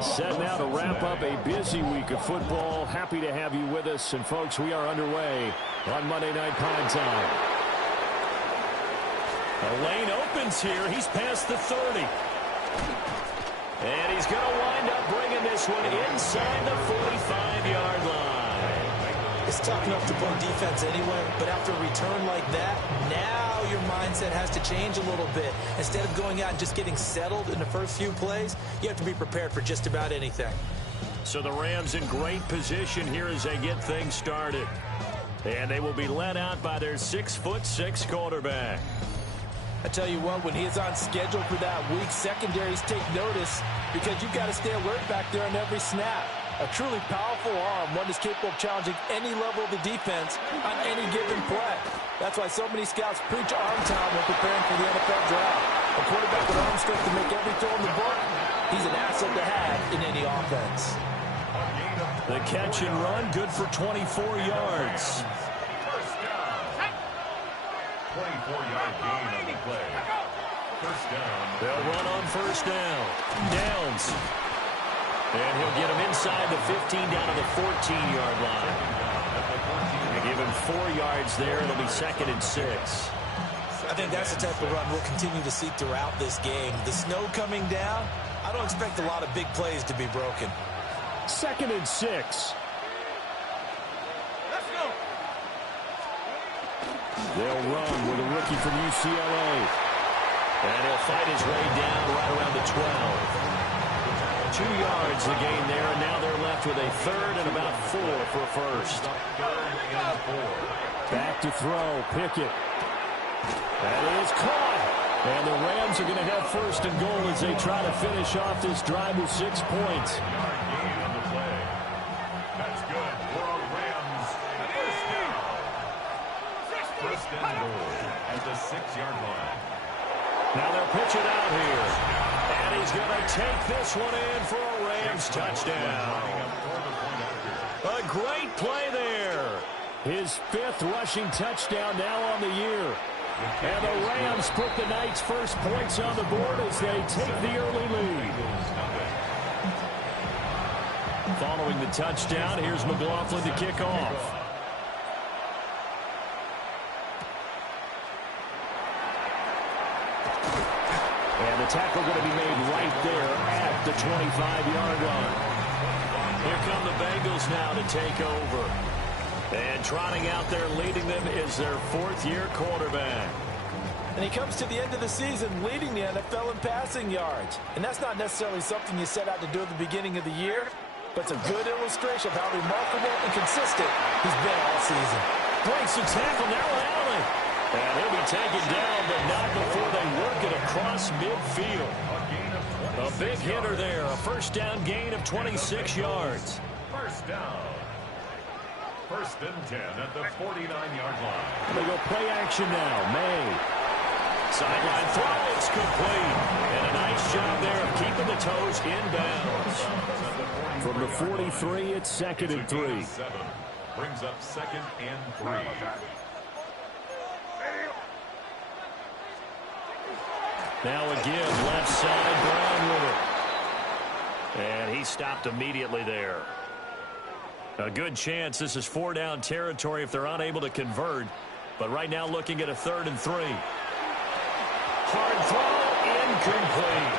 Set now to wrap up a busy week of football. Happy to have you with us. And, folks, we are underway on Monday Night Prime Time. The lane opens here. He's past the 30. And he's going to wind up bringing this one inside the 45-yard line. It's tough enough to play defense anyway, but after a return like that, now your mindset has to change a little bit. Instead of going out and just getting settled in the first few plays, you have to be prepared for just about anything. So the Rams in great position here as they get things started. And they will be led out by their 6'6" quarterback. I tell you what, when he is on schedule for that week, secondaries take notice because you've got to stay alert back there on every snap. A truly powerful arm, one that's capable of challenging any level of the defense on any given play. That's why so many scouts preach arm talent when preparing for the NFL draft. A quarterback with arm strength to make every throw in the book, he's an asset to have in any offense. The catch and run, good for 24 yards. 24-yard gain on the play. First down. They'll run on first down. Downs. And he'll get him inside the 15 down to the 14-yard line. They give him 4 yards there. It'll be 2nd and 6. I think that's the type of run we'll continue to see throughout this game. The snow coming down, I don't expect a lot of big plays to be broken. 2nd and 6. They'll run with a rookie from UCLA. And he'll fight his way down right around the 12. 2 yards the gain there, and now they're left with a 3rd and about 4 for first. Back to throw, Pickett. That is caught. And the Rams are going to have 1st and goal as they try to finish off this drive with 6 points. That's good for a Rams. First and goal at the 6-yard line. Now they'll pitch it out here. And he's going to take this one in for a Rams touchdown. A great play there. His 5th rushing touchdown now on the year. And the Rams put the Knights' first points on the board as they take the early lead. Following the touchdown, here's McLaughlin to kick off. And the tackle going to be made right there at the 25-yard line. Here come the Bengals now to take over. And trotting out there leading them is their 4th-year quarterback. And he comes to the end of the season leading the NFL in passing yards. And that's not necessarily something you set out to do at the beginning of the year, but it's a good illustration of how remarkable and consistent he's been all season. Breaks the tackle, now Allen. And he'll be taken down, but not before they work it across midfield. A big hitter there, a first down gain of 26 yards. First down. 1st and 10 at the 49-yard line. They go play action now. May. Sideline throw, it's complete. And a nice job there of keeping the toes inbounds. From the 43, it's 2nd and 3. Brings up 2nd and 3. Now again, left side, Brown with it. And he stopped immediately there. A good chance this is 4-down territory if they're unable to convert. But right now looking at a 3rd and 3. Hard throw, incomplete.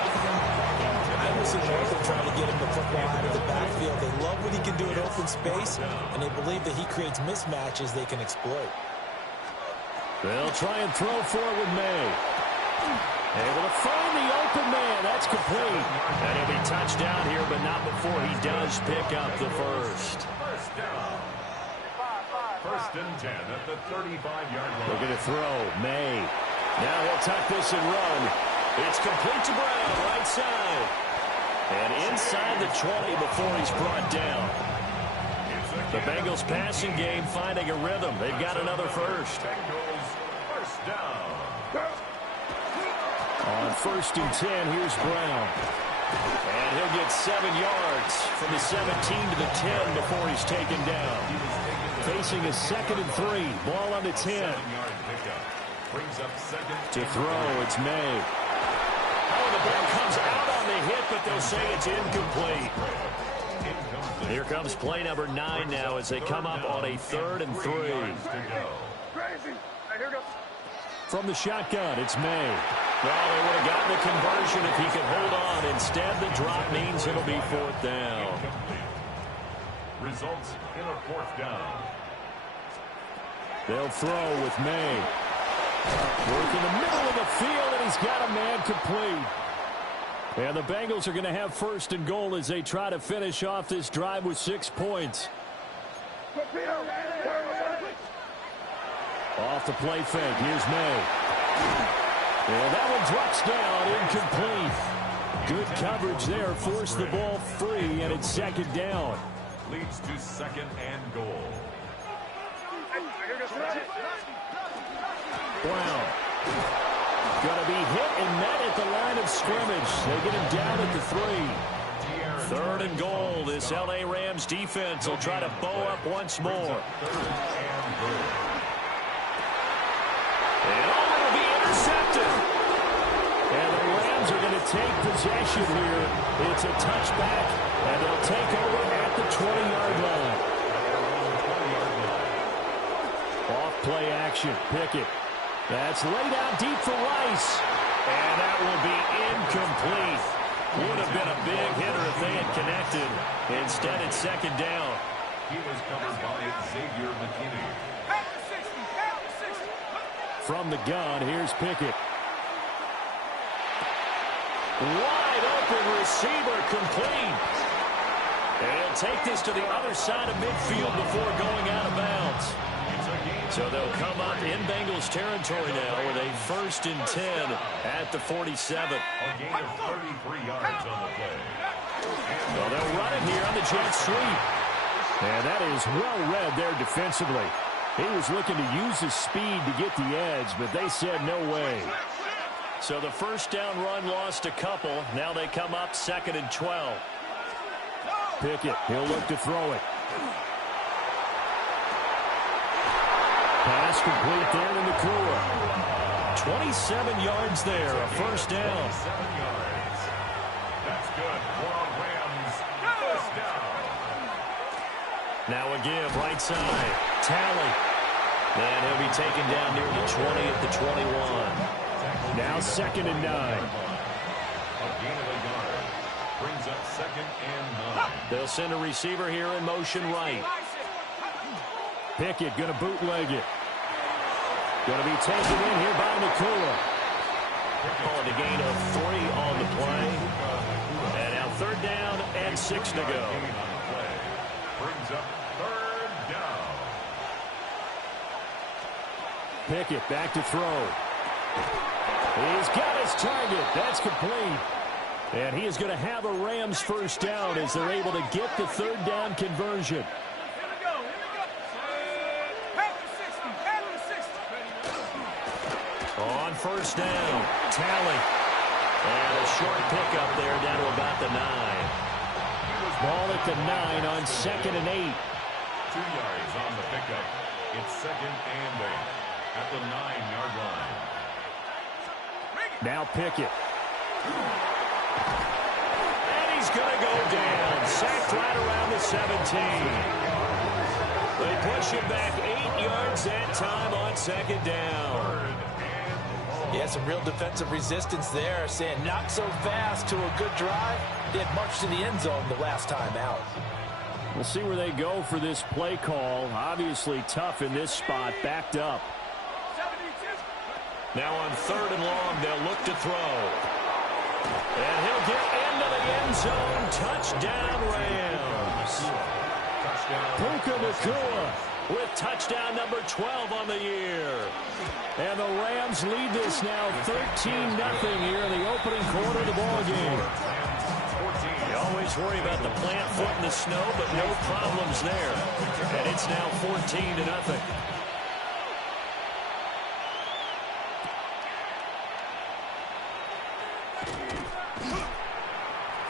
I was Northern trying to get him the football out of the backfield. They love what he can do in open space, and they believe that he creates mismatches they can exploit. They'll try and throw for it with May. Able to find the open man. That's complete. And he'll be touched down here, but not before he does pick up the first. First down. 1st and 10 at the 35-yard line. They're going to throw. May. Now he'll tuck this and run. It's complete to Brown, right side. And inside the 20 before he's brought down. The Bengals passing game finding a rhythm. They've got another first. Bengals first down. On 1st and 10, here's Brown. And he'll get 7 yards from the 17 to the 10 before he's taken down. Facing a 2nd and 3. Ball on the 10. 7-yard pickup. Brings up 2nd. To throw, it's May. Oh, the ball comes out on the hit, but they'll say it's incomplete. Here comes play number 9 now as they come up on a 3rd and 3. From the shotgun, it's May. Well, they would have gotten the conversion if he could hold on. Instead, the drop means it'll be 4th down. Results in a 4th down. They'll throw with May. Work in the middle of the field, and he's got a man complete. And the Bengals are going to have 1st and goal as they try to finish off this drive with 6 points. Off the play fake. Here's May. And that one drops down, incomplete. Good coverage there. Forced the ball free, and it's 2nd down. Leads to 2nd and goal. Brown. Going to be hit and met at the line of scrimmage. They get him down at the 3. 3rd and goal. This L.A. Rams defense will try to bow up once more. And will be intercepted. And the Rams are going to take possession here. It's a touchback, and they'll take over at the 20-yard line. Off-play action. Pickett. That's laid out deep for Rice. And that will be incomplete. Would have been a big hitter if they had connected. Instead, it's 2nd down. He was covered by Xavier McKinney. From the gun, here's Pickett. Wide open receiver complete. And he'll take this to the other side of midfield before going out of bounds. So they'll come up in Bengals territory now with a 1st and 10 at the 47. A gain of 33 yards on the play. Well, they'll run it here on the jet sweep. And that is well read there defensively. He was looking to use his speed to get the edge, but they said no way. So the 1st down run lost a couple. Now they come up 2nd and 12. Pickett, he'll look to throw it. Pass complete there to Nakua. 27 yards there, a 1st down. 7 yards. That's good for a Rams 1st down. Now a give, right side. Talley. And he'll be taken down near the 20 at the 21. Now 2nd and 9. A gain of a yard. Brings up 2nd and 9. They'll send a receiver here in motion right. Pickett going to bootleg it. Going to be taken in here by Nakua. Calling a gain of 3 on the play. And now 3rd down and 6 to go. Brings up 3rd down. Pickett back to throw. He's got his target. That's complete. And he is going to have a Rams 1st down as they're able to get the 3rd down conversion. On 1st down, Talley. And a short pickup there down to about the 9. Ball at the 9 on 2nd and 8. 2 yards on the pickup. It's 2nd and 8 at the 9-yard line. Now Pickett. And he's going to go down. Sacked right around the 17. They push him back 8 yards that time on 2nd down. Yeah, some real defensive resistance there, saying not so fast to a good drive. They had marched to the end zone the last time out. We'll see where they go for this play call. Obviously tough in this spot, backed up. Now on 3rd and long, they'll look to throw. And he'll get into the end zone. Touchdown, Rams. Puka Nakua with touchdown number 12 on the year. And the Rams lead this now 13-0 here in the opening quarter of the ball game. You always worry about the plant foot in the snow, but no problems there. And it's now 14-0.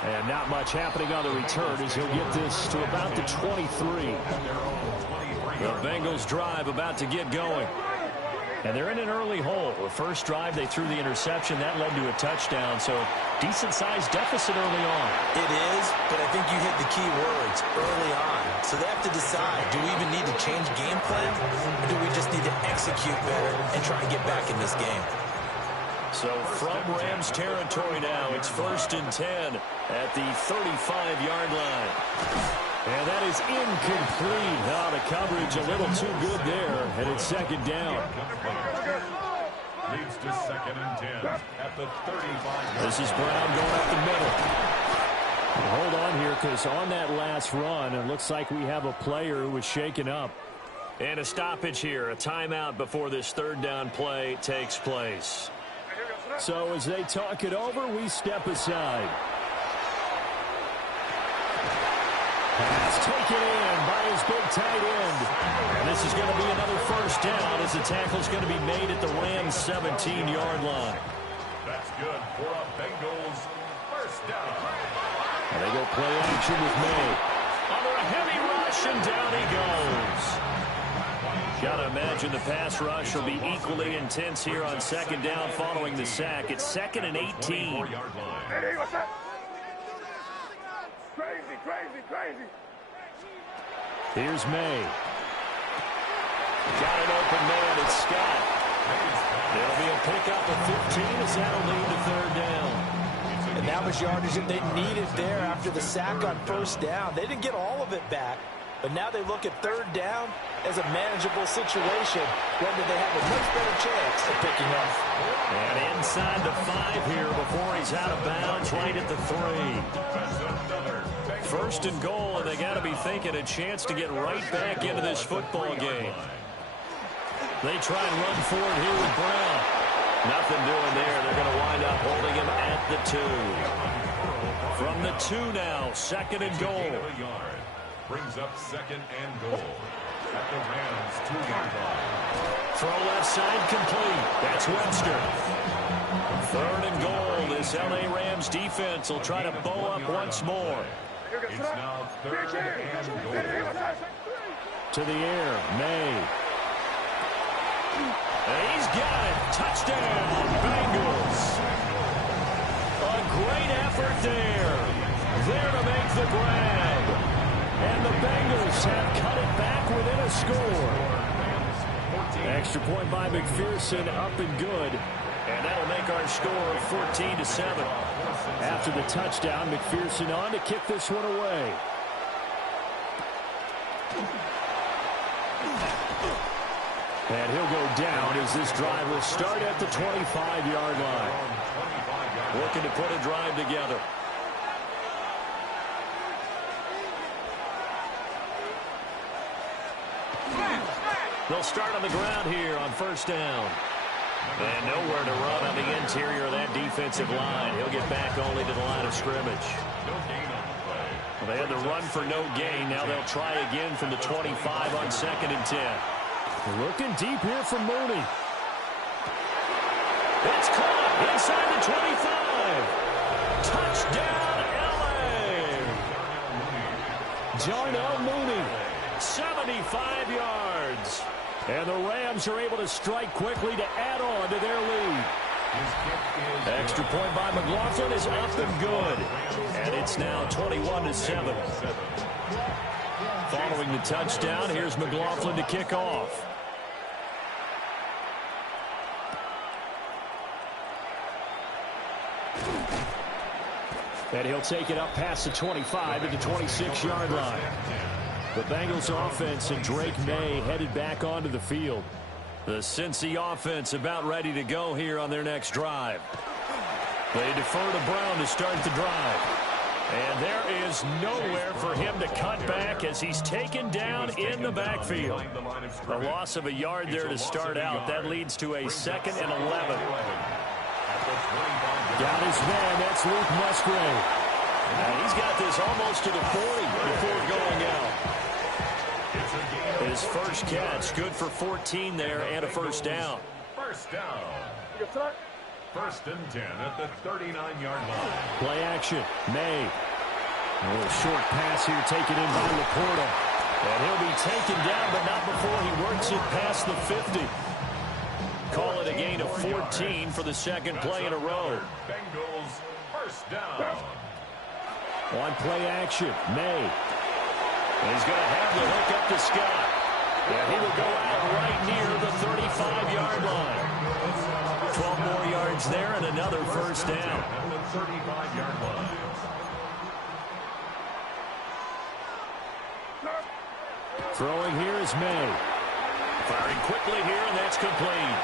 And not much happening on the return as he'll get this to about the 23. The Bengals drive about to get going. And they're in an early hole. The first drive, they threw the interception. That led to a touchdown. So decent-sized deficit early on. It is, but I think you hit the key words, early on. So they have to decide, do we even need to change game plan, or do we just need to execute better and try and get back in this game? So from Rams territory now, it's 1st and 10 at the 35-yard line. And that is incomplete. The coverage a little too good there, and it's 2nd down. Leads to 2nd and 10 at the 35. This is Brown going up the middle. Hold on here, because on that last run, it looks like we have a player who was shaken up. And a stoppage here, a timeout before this 3rd down play takes place. So as they talk it over, we step aside. Pass taken in by his big tight end. And this is going to be another 1st down as the tackle's going to be made at the Rams' 17-yard line. That's good for a Bengals 1st down. And they go play action with May. Under a heavy rush, and down he goes. Got to imagine the pass rush will be equally intense here on 2nd down following the sack. It's 2nd and 18. Hey, what's up? Crazy. Here's May. Got an open man, it's Scott. It'll be a pickup of 15 as that'll lead to 3rd down. And that was yardage that they needed there after the sack on 1st down. They didn't get all of it back, but now they look at 3rd down as a manageable situation, whether they have a much better chance of picking up. And inside the 5 here before he's out of bounds right at the 3. 1st and goal, and they got to be thinking a chance to get right back into this football game. They try and run forward here with Brown. Nothing doing there. They're going to wind up holding him at the 2. From the 2 now, 2nd and goal. Brings up 2nd and goal at the Rams 2-yard line. Throw left side complete. That's Webster. 3rd and goal. This L.A. Rams defense will try to bow up once more. It's now 3rd and goal. To the air, May. And he's got it. Touchdown, Bengals. A great effort there. There to make the grab. And the Bengals have cut it back within a score. Extra point by McPherson, up and good. And that'll make our score 14-7. After the touchdown, McPherson on to kick this one away. And he'll go down as this drive will start at the 25-yard line. Working to put a drive together. They'll start on the ground here on 1st down. And nowhere to run on the interior of that defensive line. He'll get back only to the line of scrimmage. Well, they had the run for no gain. Now they'll try again from the 25 on 2nd and 10. Looking deep here from Mooney. It's caught inside the 25. Touchdown, L.A. Darnell Mooney. 75 yards. And the Rams are able to strike quickly to add on to their lead. Extra point by McLaughlin is up and good. And it's now 21-7. Following the touchdown, here's McLaughlin to kick off. And he'll take it up past the 25 at the 26-yard line. The Bengals offense and Drake May headed back onto the field. The Cincy offense about ready to go here on their next drive. They defer to Brown to start the drive. And there is nowhere for him to cut back as he's taken down in the backfield. A loss of a yard there to start out. That leads to a 2nd and 11. Got his man. That's Luke Musgrave. And he's got this almost to the 40 before going out. His first catch, good for 14 there and a 1st down. 1st down. 1st and 10 at the 39-yard line. Play action. May. A little short pass here taken in by Laporta. And he'll be taken down, but not before he works it past the 50. Call it a gain of 14 for the 2nd play in a row. Bengals 1st down. On play action, May. And he's going to have the hook up to Scott. And he will go out right near the 35-yard line. 12 more yards there and another first down. At the 35-yard line. Throwing here is May. Firing quickly here, and that's complete.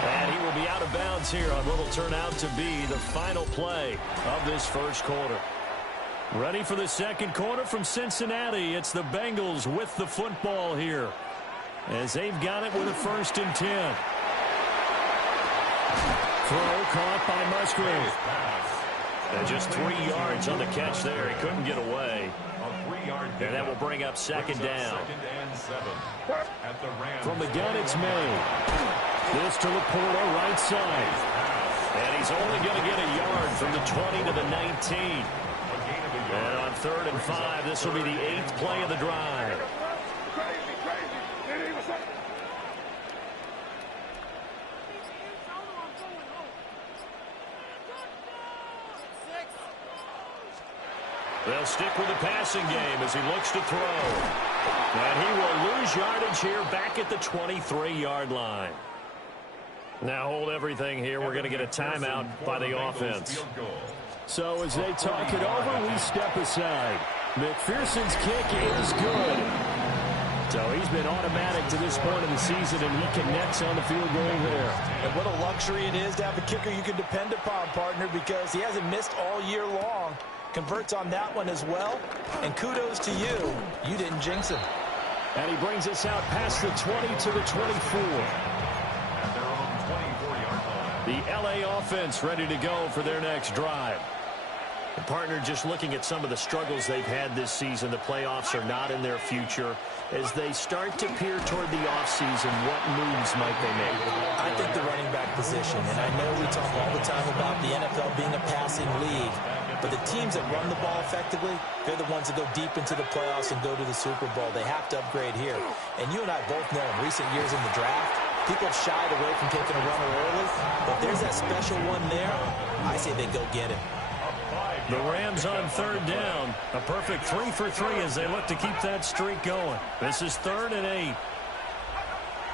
And he will be out of bounds here on what will turn out to be the final play of this first quarter. Ready for the second quarter from Cincinnati. It's the Bengals with the football here, as they've got it with a 1st and 10. Throw caught by Musgrave. And just 3 yards on the catch there. He couldn't get away. A 3-yard And that will bring up second down. 2nd and 7. At the Rams. From the gun, it's May. This to Laporta, right side. And he's only going to get a yard from the 20 to the 19. And on 3rd and 5, this will be the 8th play of the drive. They'll stick with the passing game as he looks to throw. And he will lose yardage here back at the 23-yard line. Now hold everything here. We're going to get a timeout by the offense. So as they talk it over, we step aside. McPherson's kick is good. So he's been automatic to this point of the season, and he connects on the field goal there. And what a luxury it is to have a kicker you can depend upon, partner, because he hasn't missed all year long. Converts on that one as well. And kudos to you. You didn't jinx him. And he brings us out past the 20 to the 24. At their own 24-yard line. The L.A. offense ready to go for their next drive. The partner, just looking at some of the struggles they've had this season, the playoffs are not in their future. As they start to peer toward the offseason, what moves might they make? I think the running back position, and I know we talk all the time about the NFL being a passing league, but the teams that run the ball effectively, they're the ones that go deep into the playoffs and go to the Super Bowl. They have to upgrade here. And you and I both know in recent years in the draft, people have shied away from taking a runner early. But if there's that special one there, I say they go get him. The Rams on 3rd down. A perfect 3 for 3 as they look to keep that streak going. This is 3rd and 8.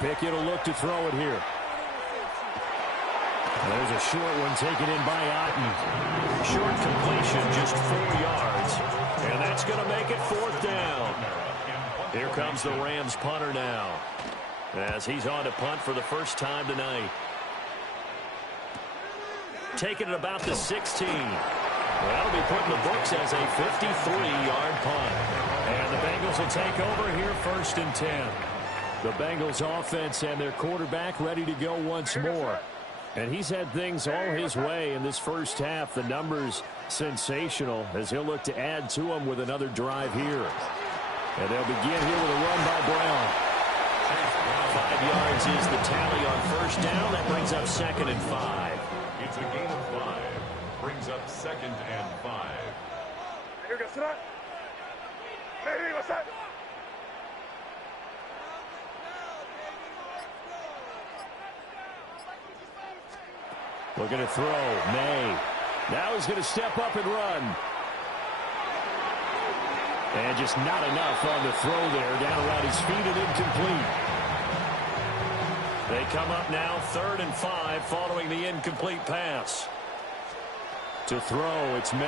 Pickett will look to throw it here. There's a short one taken in by Otten. Short completion, just 4 yards. And that's going to make it 4th down. Here comes the Rams punter now, as he's on to punt for the first time tonight. Taking it about the 16. Well, that'll be put in the books as a 53-yard punt. And the Bengals will take over here 1st and 10. The Bengals offense and their quarterback ready to go once more. And he's had things all his way in this first half. The numbers sensational as he'll look to add to them with another drive here. And they'll begin here with a run by Brown. 5 yards is the tally on 1st down. That brings up 2nd and 5. It's a gain of 5. Brings up 2nd and 5. Looking to throw. May. Now he's going to step up and run. And just not enough on the throw there. Down around his feet and incomplete. They come up now 3rd and 5 following the incomplete pass. To throw, it's May.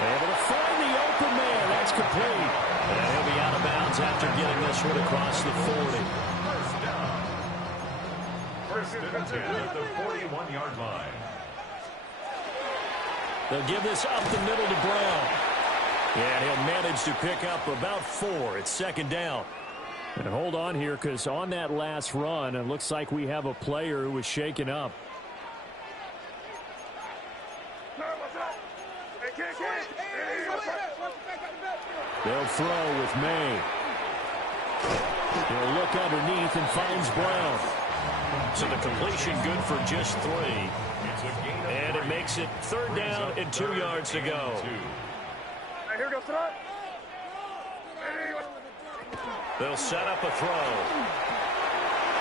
Able to find the open man. That's complete. And he'll be out of bounds after getting this one across the 40. First down. 1st and 10 at the 41-yard line. They'll give this up the middle to Brown. And he'll manage to pick up about 4. It's 2nd down. And hold on here, because on that last run, it looks like we have a player who was shaken up. They'll throw with May. He'll look underneath and finds Brown. So the completion good for just 3. And it makes it 3rd down and 2 yards to go. They'll set up a throw.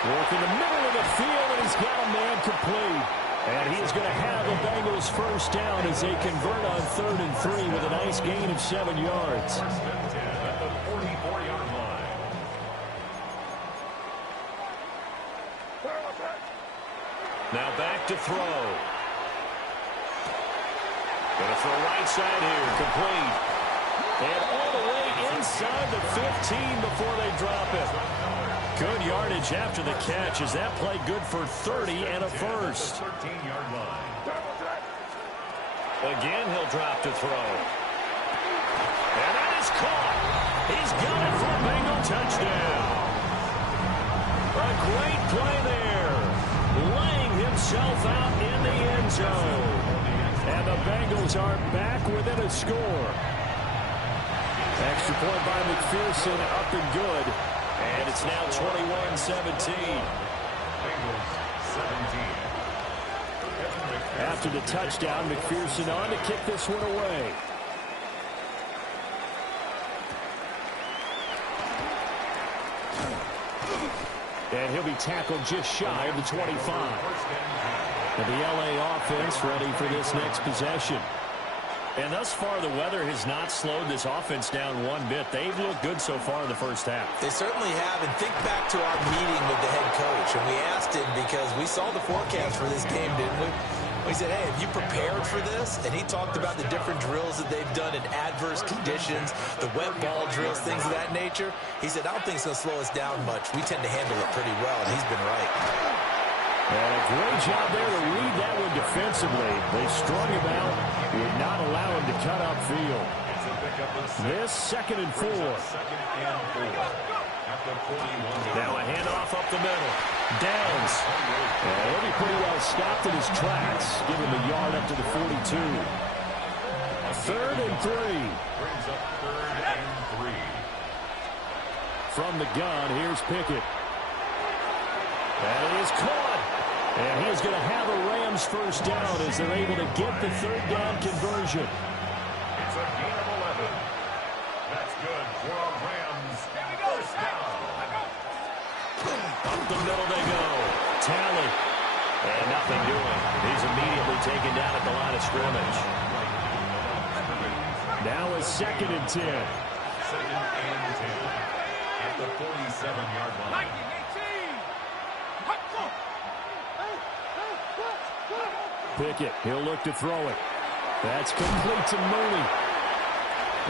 Work in the middle of the field, and he's got a man complete. And he is going to have the Bengals first down as they convert on 3rd and 3 with a nice gain of 7 yards. First and 10 at the 44-yard line. Now back to throw. Going to throw right side here, complete. And all the way inside the 15 before they drop it. Good yardage after the catch as that play good for 30 and a first. 13-yard line. Again, he'll drop to throw. And that is caught. He's got it for a Bengal touchdown. A great play there. Laying himself out in the end zone. And the Bengals are back within a score. Extra point by McPherson, up and good. And it's now 21-17. Bengals 17. After the touchdown, McPherson on to kick this one away. And he'll be tackled just shy of the 25. And the LA offense ready for this next possession. And thus far, the weather has not slowed this offense down one bit. They've looked good so far in the first half. They certainly have. And think back to our meeting with the head coach. And we asked him because we saw the forecast for this game, didn't we? We said, hey, have you prepared for this? And he talked about the different drills that they've done in adverse conditions, the wet ball drills, things of that nature. He said, I don't think it's going to slow us down much. We tend to handle it pretty well, and he's been right. And a great job there to read that one defensively. They strung him out, would not allow him to cut upfield. This 2nd and 4. Now a handoff up the middle. Downs. And he'll be pretty well stopped in his tracks. Give him a yard up to the 42. 3rd and 3. Brings up 3rd and 3. From the gun, here's Pickett. And it is caught. And he is going to have a Rams first down as they're able to get the 3rd down conversion. It's a gain of 11. That's good for a Rams first down. Up the middle they go. Talley. And nothing doing. He's immediately taken down at the line of scrimmage. Now a 2nd and 10. 2nd and 10 at the 47-yard line. Pickett, he'll look to throw it. That's complete to Mooney.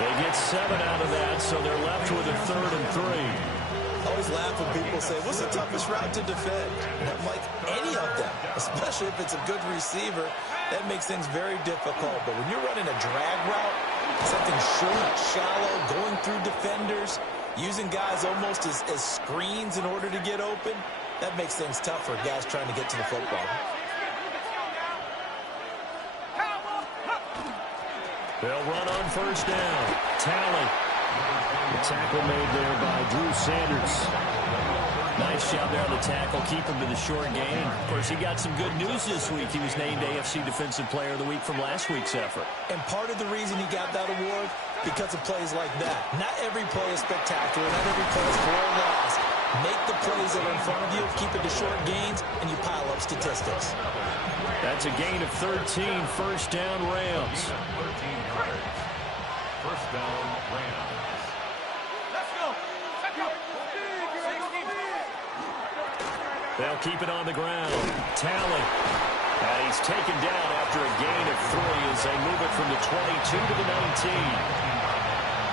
They get 7 out of that, so they're left with a 3rd and 3. I always laugh when people say, what's the toughest route to defend? And I'm like, any of them, especially if it's a good receiver, that makes things very difficult. But when you're running a drag route, something short, shallow, going through defenders, using guys almost as screens in order to get open, that makes things tough for guys trying to get to the football. They'll run on first down. Talley. The tackle made there by Drew Sanders. Nice job there on the tackle. Keep him to the short game. Of course, he got some good news this week. He was named AFC Defensive Player of the Week from last week's effort. And part of the reason he got that award, because of plays like that. Not every play is spectacular. Not every play is for a loss. Make the plays that are in front of you, keep it to short gains, and you pile up statistics. That's a gain of 13. First down, Rams. 13 yards. First down, Rams. Let's go. They'll keep it on the ground. Talley. And he's taken down after a gain of 3 as they move it from the 22 to the 19.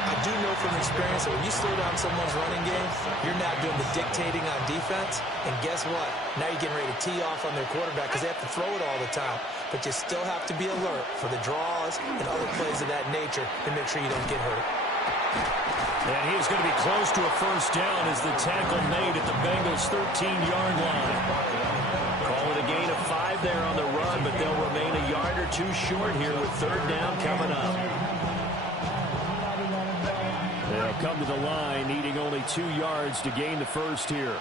I do know from experience that when you slow down someone's running game, you're not doing the dictating on defense. And guess what? Now you're getting ready to tee off on their quarterback because they have to throw it all the time. But you still have to be alert for the draws and other plays of that nature to make sure you don't get hurt. And he's going to be close to a first down as the tackle made at the Bengals' 13-yard line. Call it a gain of 5 there on the run, but they'll remain a yard or 2 short here with 3rd down coming up. They'll come to the line, needing only 2 yards to gain the first here.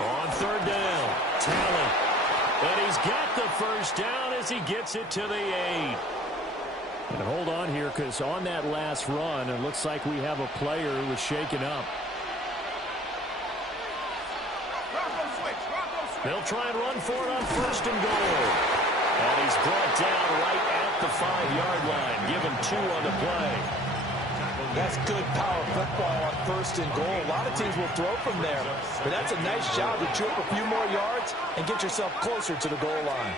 On 3rd down, Talley. And he's got the first down as he gets it to the 8. And hold on here, because on that last run, it looks like we have a player who was shaken up. They'll try and run for it on first and goal. And he's brought down right at the 5-yard line. Give him 2 on the play. That's good power football on first and goal. A lot of teams will throw from there, but that's a nice job to chew up a few more yards and get yourself closer to the goal line.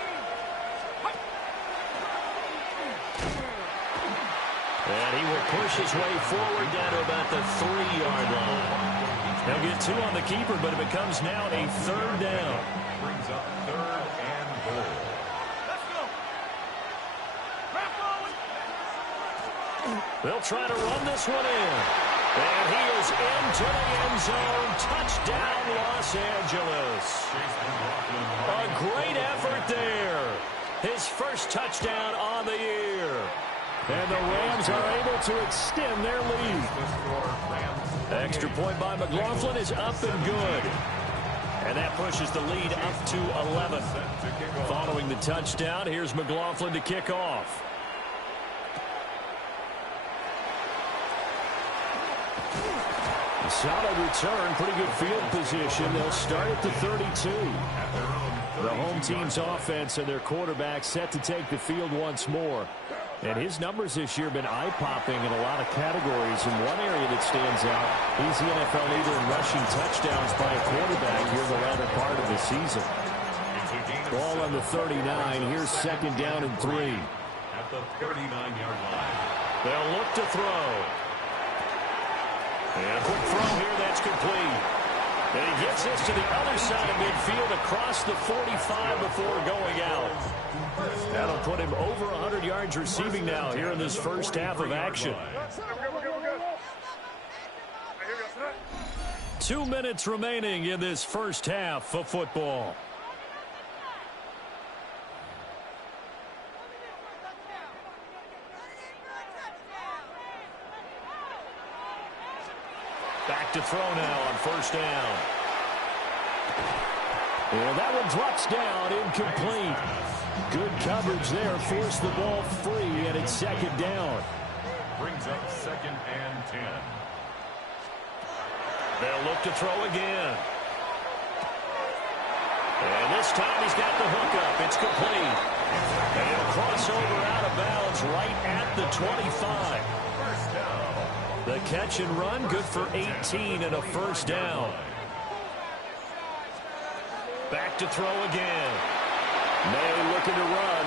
And he will push his way forward down to about the 3-yard line. They'll get 2 on the keeper, but it becomes now a 3rd down. Brings up 3rd and goal. Let's go. They'll try to run this one in. And he is into the end zone. Touchdown, Los Angeles. A great effort there. His first touchdown on the year. And the Rams are able to extend their lead. Extra point by McLaughlin is up and good. And that pushes the lead up to 11. Following the touchdown, here's McLaughlin to kick off. A solid return, pretty good field position. They'll start at the 32. The home team's offense and their quarterback set to take the field once more. And his numbers this year have been eye-popping in a lot of categories. In one area that stands out, he's the NFL leader in rushing touchdowns by a quarterback here in the latter part of the season. Ball on the 39. Here's 2nd down and 3. At the 39-yard line. They'll look to throw. And a quick throw here, that's complete. And he gets this to the other side of midfield across the 45 before going out. That'll put him over 100 yards receiving now here in this first half of action. 2 minutes remaining in this first half of football. Back to throw now on first down. And that one drops down, incomplete. Good coverage there, forced the ball free, and it's 2nd down. Brings up 2nd and 10. They'll look to throw again. And this time he's got the hook up. It's complete. And he'll cross over out of bounds right at the 25. First down. The catch and run, good for 18 and a first down. Back to throw again. May looking to run.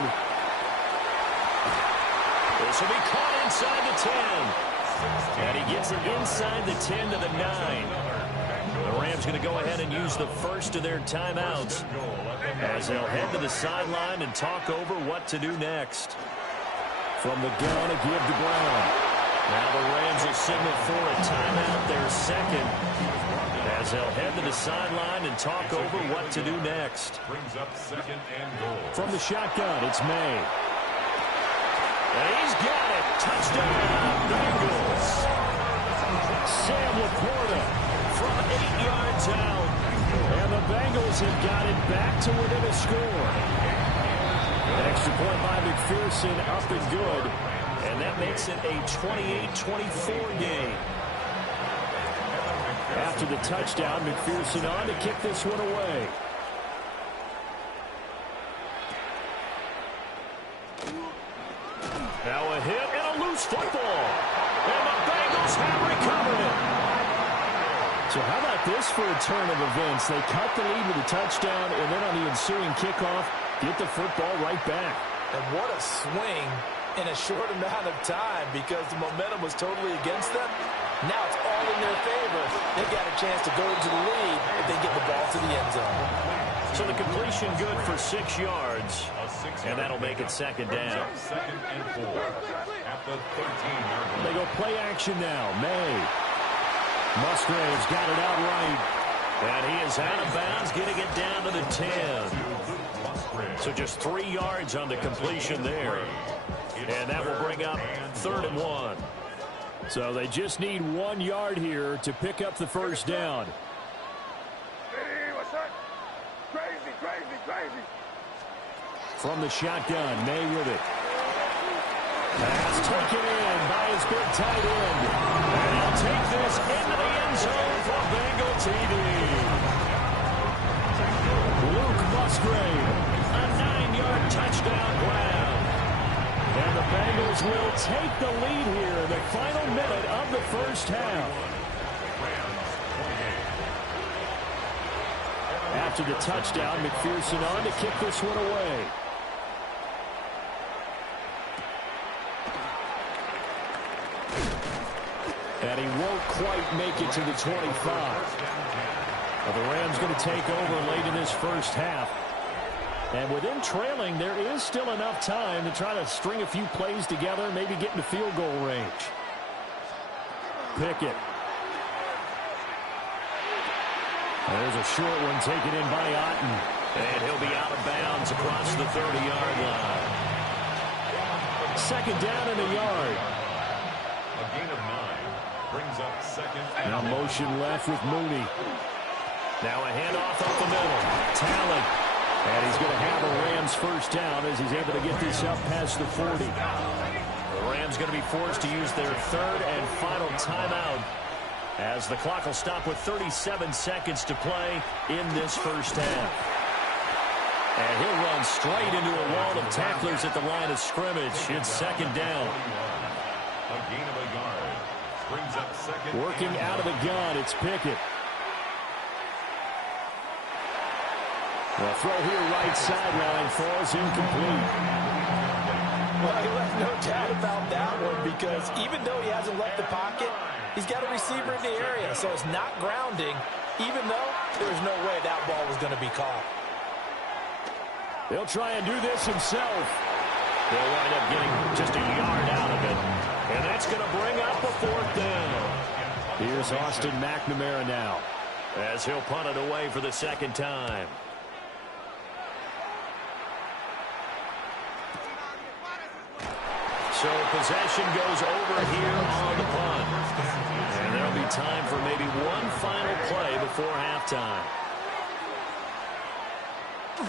This will be caught inside the 10. And he gets it inside the 10 to the 9. The Rams going to go ahead and use the first of their timeouts as they'll head to the sideline and talk over what to do next. From the gun, a give to Brown. Now the Rams will signal for a timeout, their second, as they'll head to the sideline and talk over what to do next. Brings up 2nd and goal. From the shotgun, it's May. And he's got it. Touchdown, Bengals. Sam Laporta From 8 yards out. And the Bengals have got it back to within a score. An extra point by McPherson, up and good. And that makes it a 28-24 game. After the touchdown, McPherson on to kick this one away. Now a hit and a loose football. And the Bengals have recovered it. So how about this for a turn of events? They cut the lead with a touchdown, and then on the ensuing kickoff, get the football right back. And what a swing in a short amount of time, because the momentum was totally against them. Now it's all in their favor. They've got a chance to go into the lead if they get the ball to the end zone. So the completion good for 6 yards, and that'll make it 2nd down. 2nd and 4 at the 13-yard line. They go play action now. May. Musgrave's got it outright. And he is out of bounds, getting it down to the 10. So just 3 yards on the completion there. And that will bring up 3rd and 1. So they just need 1 yard here to pick up the first down. Hey, what's that? Crazy, crazy, crazy. From the shotgun, May with it. Pass taken in by his big tight end. And he'll take this into the end zone for Bengal TD. Luke Musgrave. A 9-yard touchdown grab. And the Bengals will take the lead here in the final minute of the first half. After the touchdown, McPherson on to kick this one away. And he won't quite make it to the 25. Well, the Rams going to take over late in this first half. And with them trailing, there is still enough time to try to string a few plays together, maybe get into field goal range. Pickett. There's a short one taken in by Otten. And he'll be out of bounds across the 30-yard line. Second down and a yard. A gain of 9 brings up second. Now motion left with Mooney. Now a handoff up the middle. Talent. And he's going to have a Rams first down as he's able to get this up past the 40. The Rams going to be forced to use their third and final timeout, as the clock will stop with 37 seconds to play in this first half. And he'll run straight into a wall of tacklers at the line of scrimmage. It's second down. A gain of a yard brings up second. Working out of the gun, it's Pickett. The throw here right sideline falls incomplete. Well, he left no doubt about that one, because even though he hasn't left the pocket, he's got a receiver in the area, so it's not grounding, even though there's no way that ball was going to be caught. He'll try and do this himself. They'll wind up getting just a yard out of it. And that's going to bring up a fourth down. Here's Austin McNamara now, as he'll punt it away for the second time. So possession goes over here on the punt. And there'll be time for maybe one final play before halftime.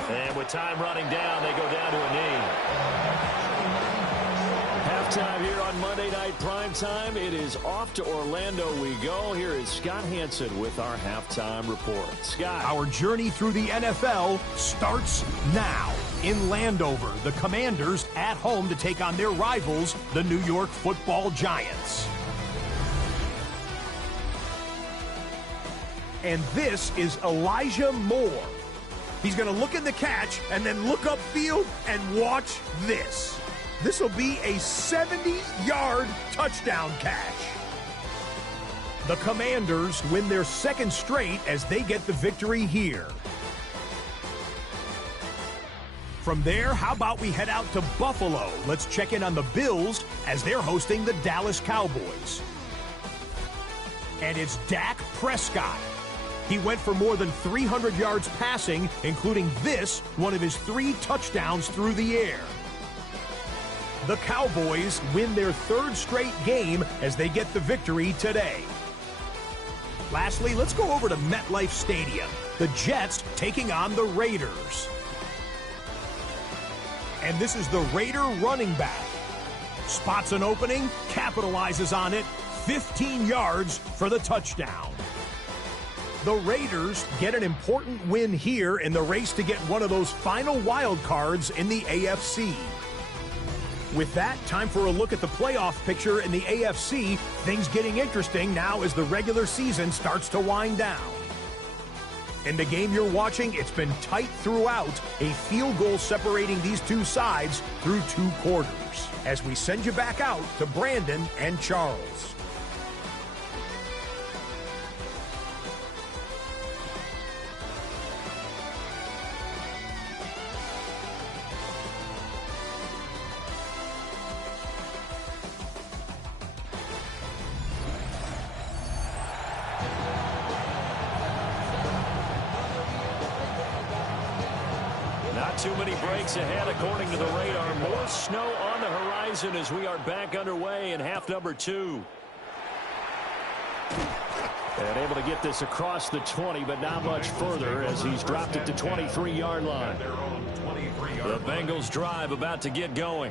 And with time running down, they go down to a knee. Halftime here on Monday Night Primetime. It is off to Orlando we go. Here is Scott Hansen with our halftime report. Scott. Our journey through the NFL starts now. In Landover, the Commanders at home to take on their rivals, the New York Football Giants. And this is Elijah Moore. He's going to look in the catch and then look upfield and watch this. This will be a 70-yard touchdown catch. The Commanders win their second straight as they get the victory here. From there, how about we head out to Buffalo? Let's check in on the Bills as they're hosting the Dallas Cowboys. And it's Dak Prescott. He went for more than 300 yards passing, including this, one of his 3 touchdowns through the air. The Cowboys win their third straight game as they get the victory today. Lastly, let's go over to MetLife Stadium. The Jets taking on the Raiders. And this is the Raider running back. Spots an opening, capitalizes on it, 15 yards for the touchdown. The Raiders get an important win here in the race to get one of those final wild cards in the AFC. With that, time for a look at the playoff picture in the AFC. Things getting interesting now as the regular season starts to wind down. In the game you're watching, it's been tight throughout, a field goal separating these two sides through 2 quarters. As we send you back out to Brandon and Charles. Too many breaks ahead according to the radar. More snow on the horizon as we are back underway in half number 2. And able to get this across the 20, but not much further as he's dropped it to 23-yard line. The Bengals drive about to get going.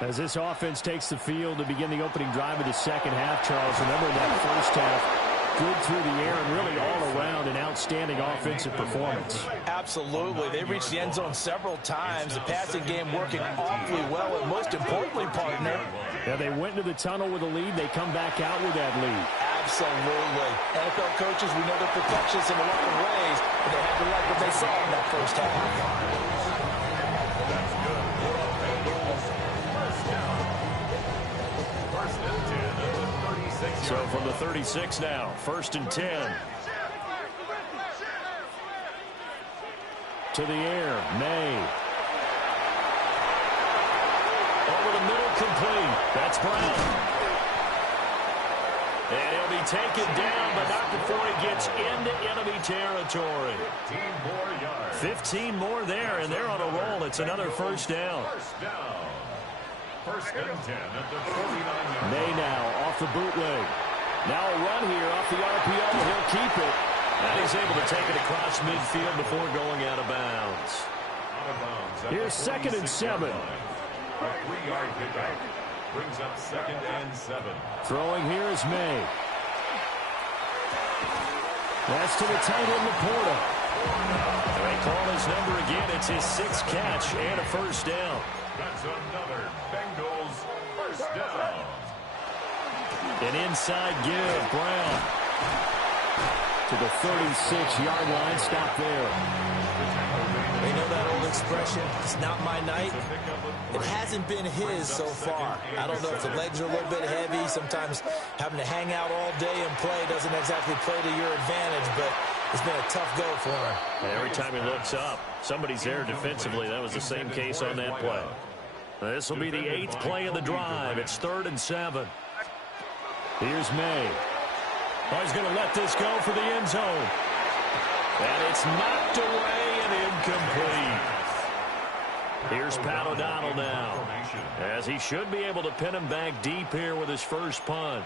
As this offense takes the field to begin the opening drive of the second half, Charles, remember in that first half, good through the air and really all around an outstanding offensive performance. Absolutely. They reached the end zone several times. The passing game working awfully well, and most importantly, partner. Yeah, they went into the tunnel with a lead. They come back out with that lead. Absolutely. NFL coaches, we know they're perfectionists in a lot of ways, but they had to like what they saw in that first half. So from the 36 now, 1st and 10. To the air, May. Over the middle, complete. That's Brown. And he'll be taken down, but not before he gets into enemy territory. 15 more there, and they're on a roll. It's another first down. First and 10 at the 49-yard line. May now off the bootleg. Now a run here off the RPO. He'll keep it. And he's able to take it across midfield before going out of bounds. Here's 2nd and 7. A 3-yard pickup brings up 2nd and 7. Throwing here is May. That's to the tight end, Laporta. They call his number again. It's his 6th catch and a first down. That's another Bengals first down. An inside give, Brown. To the 36-yard line. Stop there. They know that old expression, it's not my night. It hasn't been his so far. I don't know if the legs are a little bit heavy. Sometimes having to hang out all day and play doesn't exactly play to your advantage, but it's been a tough go for him. Every time he looks up, somebody's there defensively. That was the same case on that play. This will be the 8th play of the drive. It's 3rd and 7. Here's May. Oh, he's going to let this go for the end zone. And it's knocked away and incomplete. Here's Pat O'Donnell now, as he should be able to pin him back deep here with his first punt.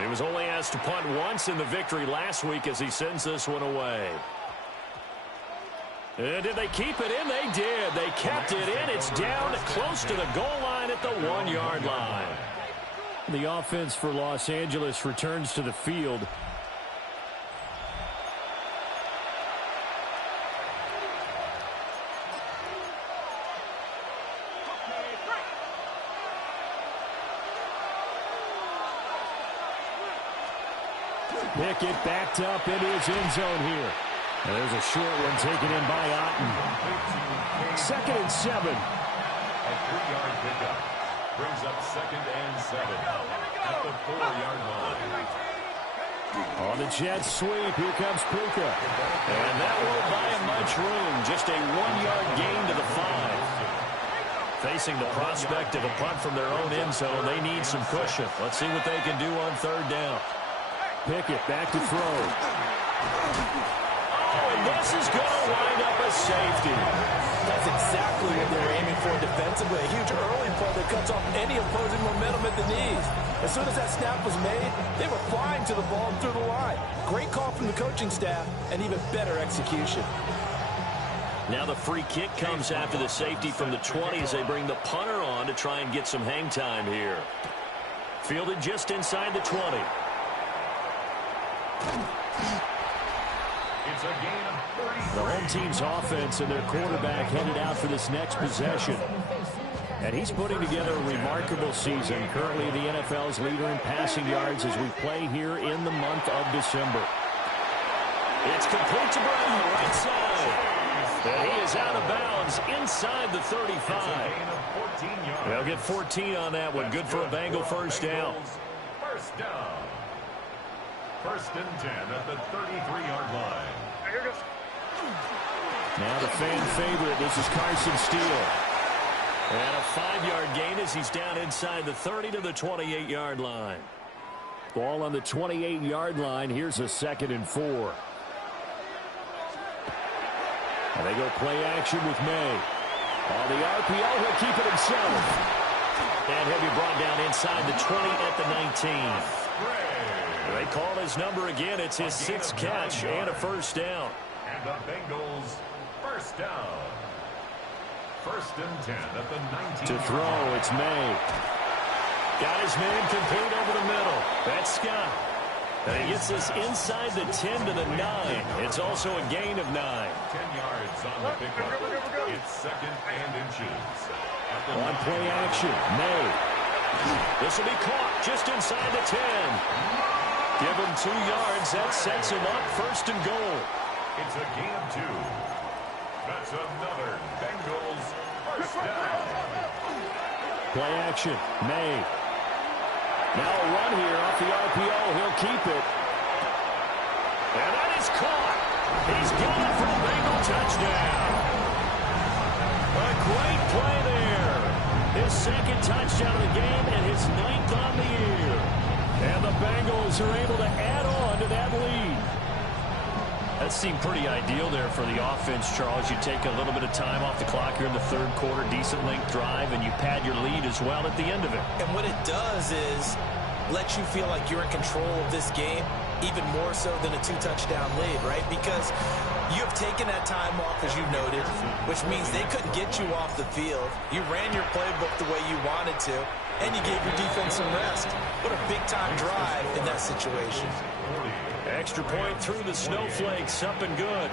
He was only asked to punt once in the victory last week as he sends this one away. And did they keep it in? They did. They kept it in. It's down close to the goal line at the 1-yard line. The offense for Los Angeles returns to the field. Pickett backed up into his end zone here. And there's a short one taken in by Otten. 2nd and 7. A 3-yard pickup brings up 2nd and 7 at the 4-yard line. On the jet sweep, here comes Puka. And that won't buy him much room. Just a 1-yard gain to the 5. Facing the prospect of a punt from their own end zone, they need some cushion. Let's see what they can do on 3rd down. Pickett back to throw. Oh, and this is going to wind up a safety. That's exactly what they were aiming for defensively. A huge early play that cuts off any opposing momentum at the knees. As soon as that snap was made, they were flying to the ball and through the line. Great call from the coaching staff and even better execution. Now the free kick comes after the safety from the 20 as they bring the punter on to try and get some hang time here. Fielded just inside the 20. It's a gain of 33. The home team's offense and their quarterback headed out for this next possession. And he's putting together a remarkable season. Currently the NFL's leader in passing yards as we play here in the month of December. It's complete to Brown, right side. And he is out of bounds inside the 35. They'll get 14 on that one. Good for a Bengal first down. First down. 1st and 10 at the 33-yard line. Now the fan favorite, this is Carson Steele. And a 5-yard gain as he's down inside the 30 to the 28-yard line. Ball on the 28-yard line. Here's a 2nd and 4. And they go play action with May. On the RPO, he'll keep it himself. And he'll be brought down inside the 20 at the 19. They call his number again. It's his 6th catch and a first down. And the Bengals first down. First and 10 at the 19. To throw, it's May. Got his man complete over the middle. That's Scott. And he gets this inside the 10 to the 9. It's also a gain of 9. 10 yards on the pickup. It's second and inches. On play action, May. This will be caught just inside the 10. Give him 2 yards. That sets him up first and goal. It's a gain of 2. That's another Bengals first down. Play action, May. Now a run here off the RPO. He'll keep it. And that is caught. He's got it for a Bengal touchdown. A great play there. His second touchdown of the game and his 9th on the year. And the Bengals are able to add on to that lead. That seemed pretty ideal there for the offense, Charles. You take a little bit of time off the clock here in the third quarter, decent length drive, and you pad your lead as well at the end of it. And what it does is let you feel like you're in control of this game, even more so than a 2-touchdown lead, right? Because you have taken that time off, as you noted, which means they couldn't get you off the field. You ran your playbook the way you wanted to, and you gave your defense some rest. What a big-time drive in that situation. Extra point through the snowflakes, up and good.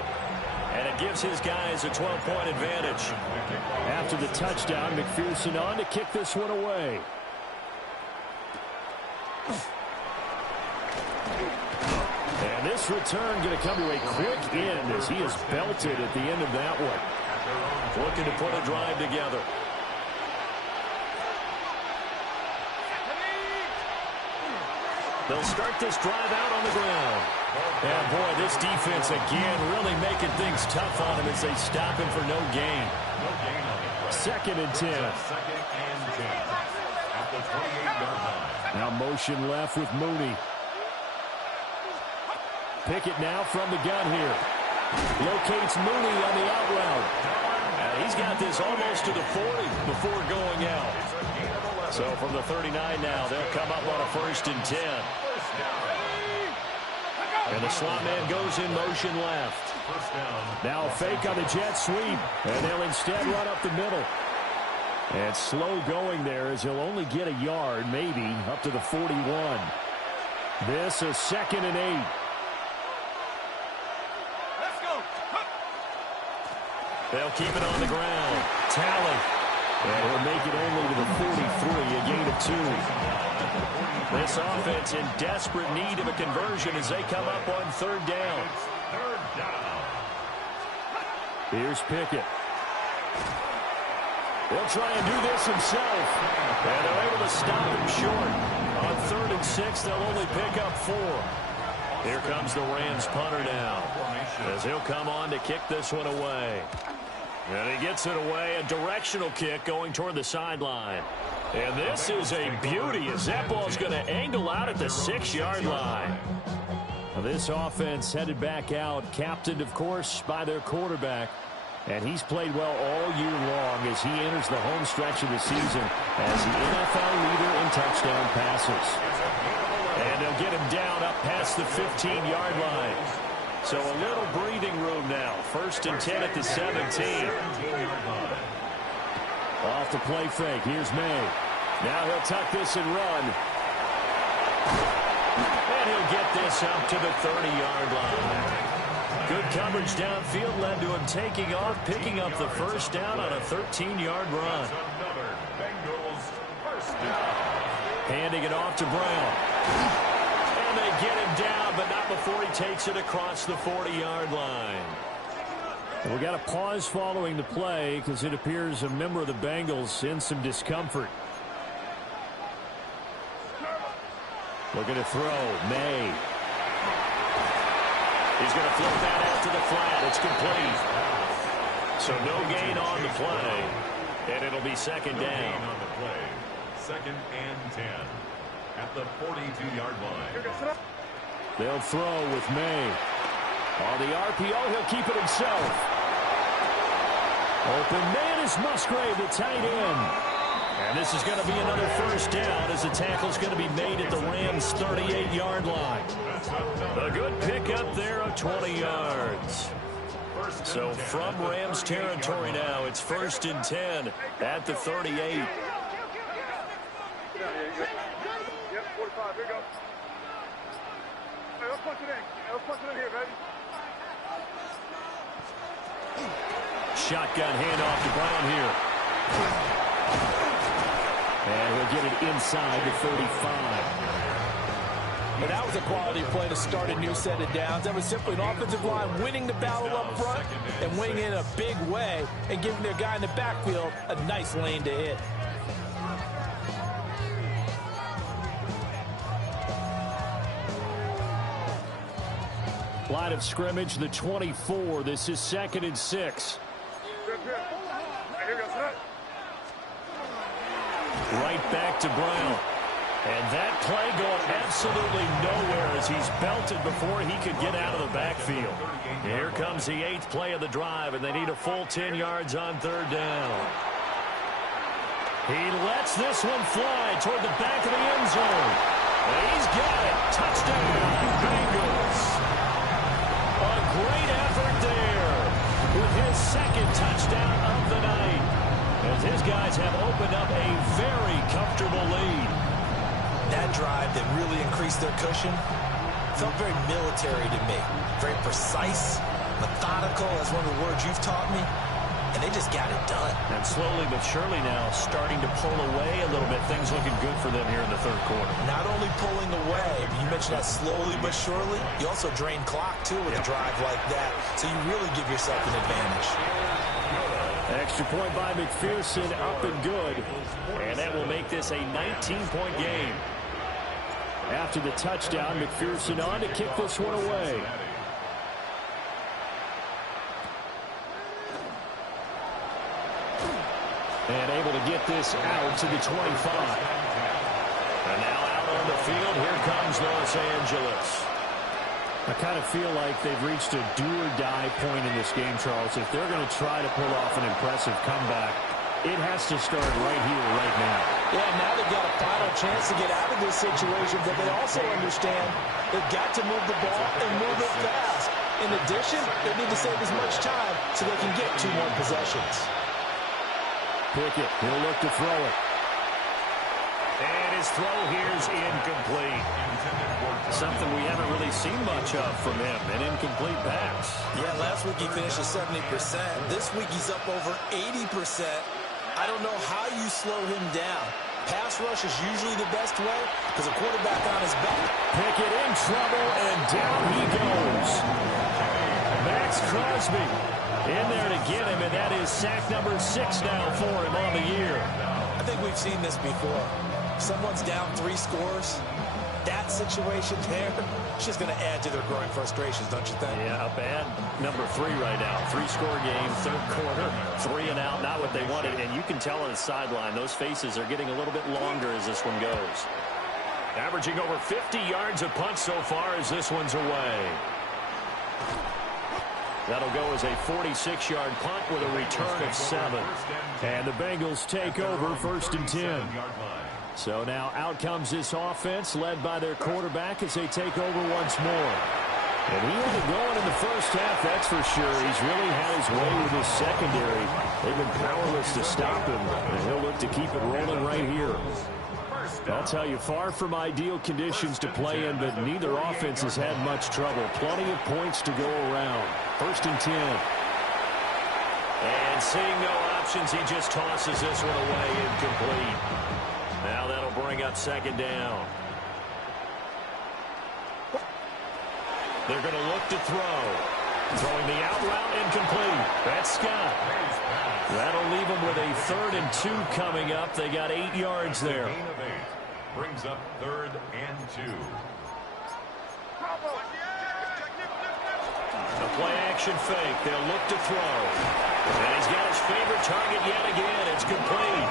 And it gives his guys a 12-point advantage. After the touchdown, McPherson on to kick this one away. And this return going to come to a quick end as he is belted at the end of that one. Looking to put a drive together. They'll start this drive out on the ground. And boy, this defense again really making things tough on him as they stop him for no gain. Second and 10. Second and 10 at the 28-yard line. Now motion left with Mooney. Pickett now from the gun here. Locates Mooney on the out route. And he's got this almost to the 40 before going out. So from the 39 now, they'll come up on a first and 10. And the slot man goes in motion left. Now a fake on the jet sweep. And they'll instead run up the middle. And slow going there as he'll only get a yard, maybe, up to the 41. This is second and 8. They'll keep it on the ground. Tally. And he'll make it only to the 43, a gain of 2. This offense in desperate need of a conversion as they come up on third down. Here's Pickett. He'll try and do this himself. And they're able to stop him short. On 3rd and 6, they'll only pick up 4. Here comes the Rams punter now, as he'll come on to kick this one away. And he gets it away, a directional kick going toward the sideline. And this is a beauty as that ball's going to angle out at the 6-yard line. Now this offense headed back out, captained, of course, by their quarterback. And he's played well all year long as he enters the home stretch of the season as the NFL leader in touchdown passes. And they'll get him down up past the 15-yard line. So a little breathing room now. First and 10 at the 17. Off the play fake. Here's May. Now he'll tuck this and run. And he'll get this up to the 30-yard line. Good coverage downfield led to him taking off, picking up the first down on a 13-yard run. Handing it off to Brown. And they get him down, but not before he takes it across the 40-yard line. And we got a pause following the play because it appears a member of the Bengals in some discomfort. Looking to throw. May. He's going to flip that out to the flat. It's complete. So no gain on the play. And it'll be second down. On the play. Second and 10 at the 42-yard line. They'll throw with May. On the RPO, he'll keep it himself. Open man is Musgrave, the tight end. And this is going to be another first down as the tackle's going to be made at the Rams' 38-yard line. A good pick up there of 20 yards. So from Rams territory now, it's 1st and 10 at the 38. Yep, 45. Here you go. Hey, let's punch it in. Let's punch it in here, baby. Shotgun handoff to Brown here. And he'll get it inside the 35. And that was a quality play to start a new set of downs. That was simply an offensive line winning the battle up front and winning in a big way and giving their guy in the backfield a nice lane to hit. Line of scrimmage, the 24. This is 2nd and 6. Good. Hey, here you go, son. Right back to Brown. And that play going absolutely nowhere as he's belted before he could get out of the backfield. Here comes the 8th play of the drive, and they need a full 10 yards on 3rd down. He lets this one fly toward the back of the end zone. And he's got it. Touchdown, Bengals. A great effort there with his 2nd touchdown of the night, as his guys have opened up a very comfortable lead. That drive that really increased their cushion felt very military to me. Very precise, methodical, that's one of the words you've taught me. And they just got it done. And slowly but surely now starting to pull away a little bit. Things looking good for them here in the 3rd quarter. Not only pulling away, but you mentioned that slowly but surely. You also drain clock, too, with a drive like that. So you really give yourself an advantage. Extra point by McPherson, up and good. And that will make this a 19-point game. After the touchdown, McPherson on to kick this one away. And able to get this out to the 25. And now out on the field, here comes Los Angeles. I kind of feel like they've reached a do-or-die point in this game, Charles. If they're going to try to pull off an impressive comeback, it has to start right here, right now. Yeah, now they've got a final chance to get out of this situation, but they also understand they've got to move the ball and move it fast. In addition, they need to save as much time so they can get 2 more possessions. Pickett, he'll look to throw it. And his throw here's incomplete. Something we haven't really seen much of from him, an incomplete pass. Yeah, last week he finished at 70%. This week he's up over 80%. I don't know how you slow him down. Pass rush is usually the best way because a quarterback on his back. Pickett in trouble, and down he goes. Max Crosby in there to get him, and that is sack number 6 now for him on the year. I think we've seen this before. Someone's down 3 scores. That situation there, it's just going to add to their growing frustrations, don't you think? Yeah, up at number 3 right now. 3-score game, 3rd quarter, 3 and out, not what they wanted. And you can tell on the sideline, those faces are getting a little bit longer as this one goes. Averaging over 50 yards a punt so far as this one's away. That'll go as a 46-yard punt with a return of 7. And the Bengals take over 1st and 10. So now out comes this offense led by their quarterback as they take over once more. And he had it going in the first half, that's for sure. He's really had his way with his secondary. They've been powerless to stop him, and he'll look to keep it rolling right here. I'll tell you, far from ideal conditions to play in, but neither offense has had much trouble. Plenty of points to go around. 1st and 10. And seeing no options, he just tosses this one away, incomplete. Now that'll bring up 2nd down. They're going to look to throw. Throwing the out route, incomplete. That's Scott. That'll leave them with a 3rd and 2 coming up. They got 8 yards there. Brings up 3rd and 2. A play-action fake. They'll look to throw. And he's got his favorite target yet again. It's complete.